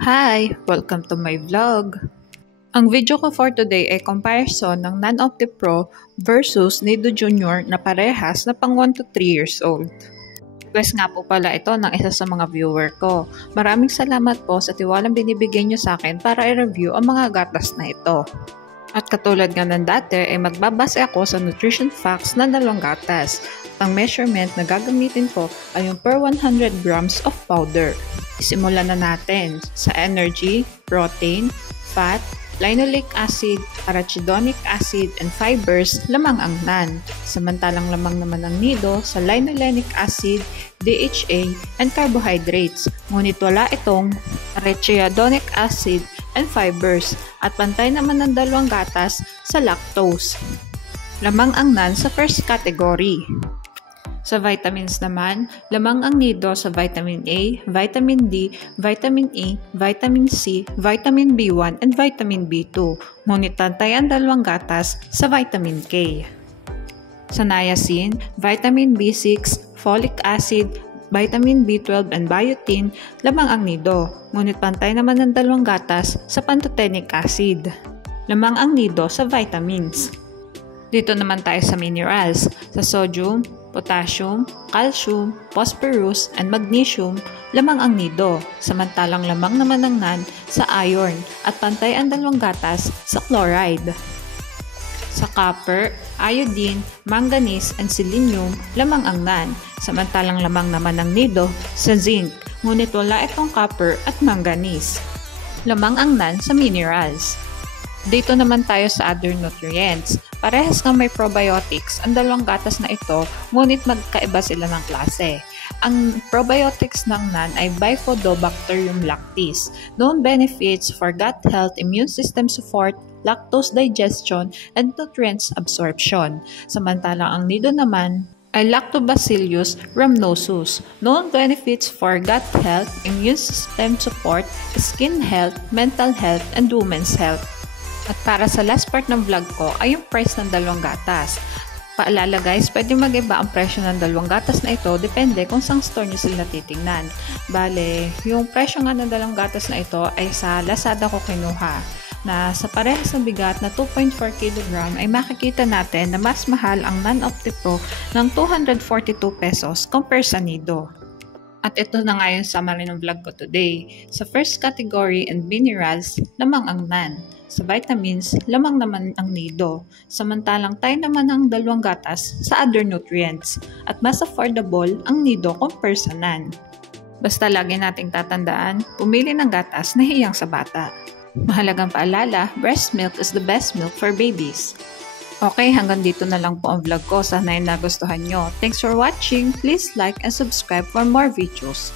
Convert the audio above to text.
Hi! Welcome to my vlog! Ang video ko for today ay comparison ng Non-Opti-Pro versus Nido Junior na parehas na pang 1 to 3 years old. Request nga po pala ito ng isa sa mga viewer ko. Maraming salamat po sa tiwalang binibigay nyo sa akin para i-review ang mga gatas na ito. At katulad nga ng dati ay magbabase ako sa nutrition facts ng dalawang gatas. Ang measurement na gagamitin ko ay yung per 100 grams of powder. Simulan na natin sa energy, protein, fat, linoleic acid, arachidonic acid, and fibers, lamang ang NAN. Samantalang lamang naman ang nido sa linolenic acid, DHA, and carbohydrates. Ngunit wala itong arachidonic acid and fibers at pantay naman ng dalawang gatas sa lactose. Lamang ang NAN sa first category. Sa vitamins naman, lamang ang nido sa vitamin A, vitamin D, vitamin E, vitamin C, vitamin B1, and vitamin B2. Ngunit pantay ang dalawang gatas sa vitamin K. Sa niacin, vitamin B6, folic acid, vitamin B12, and biotin, lamang ang nido. Ngunit pantay naman ang dalawang gatas sa pantothenic acid. Lamang ang nido sa vitamins. Dito naman tayo sa minerals. Sa sodium, potassium, calcium, phosphorus, and magnesium, lamang ang nido. Samantalang lamang naman ang NAN sa iron at pantay ang dalawang gatas sa chloride. Sa copper, iodine, manganese, and selenium, lamang ang NAN. Samantalang lamang naman ang nido sa zinc, ngunit wala itong copper at manganese. Lamang ang NAN sa minerals. Dito naman tayo sa other nutrients. Parehas nga may probiotics ang dalawang gatas na ito, ngunit magkaiba sila ng klase. Ang probiotics ng NAN ay Bifidobacterium lactis, known benefits for gut health, immune system support, lactose digestion, and nutrients absorption. Samantalang ang nido naman ay Lactobacillus rhamnosus, known benefits for gut health, immune system support, skin health, mental health, and women's health. At para sa last part ng vlog ko ay yung price ng dalawang gatas. Paalala guys, pwede mag-iba ang presyo ng dalawang gatas na ito depende kung saan store nyo sila titingnan. Bale, yung presyo nga ng dalawang gatas na ito ay sa Lazada ko kinuha. Na sa parehas ng bigat na 2.4 kg ay makikita natin na mas mahal ang Non-Opti-Pro ng 242 pesos compare sa nido. At ito na nga yung summary ng vlog ko today. Sa first category and minerals, lamang ang NAN. Sa vitamins, lamang naman ang nido. Samantalang tayo naman ang dalawang gatas sa other nutrients. At mas affordable ang nido compare sa NAN. Basta lagi nating tatandaan, pumili ng gatas na hiyang sa bata. Mahalagang paalala, breast milk is the best milk for babies. Okay, hanggang dito na lang po ang vlog ko. Sana ay nagustuhan nyo. Thanks for watching. Please like and subscribe for more videos.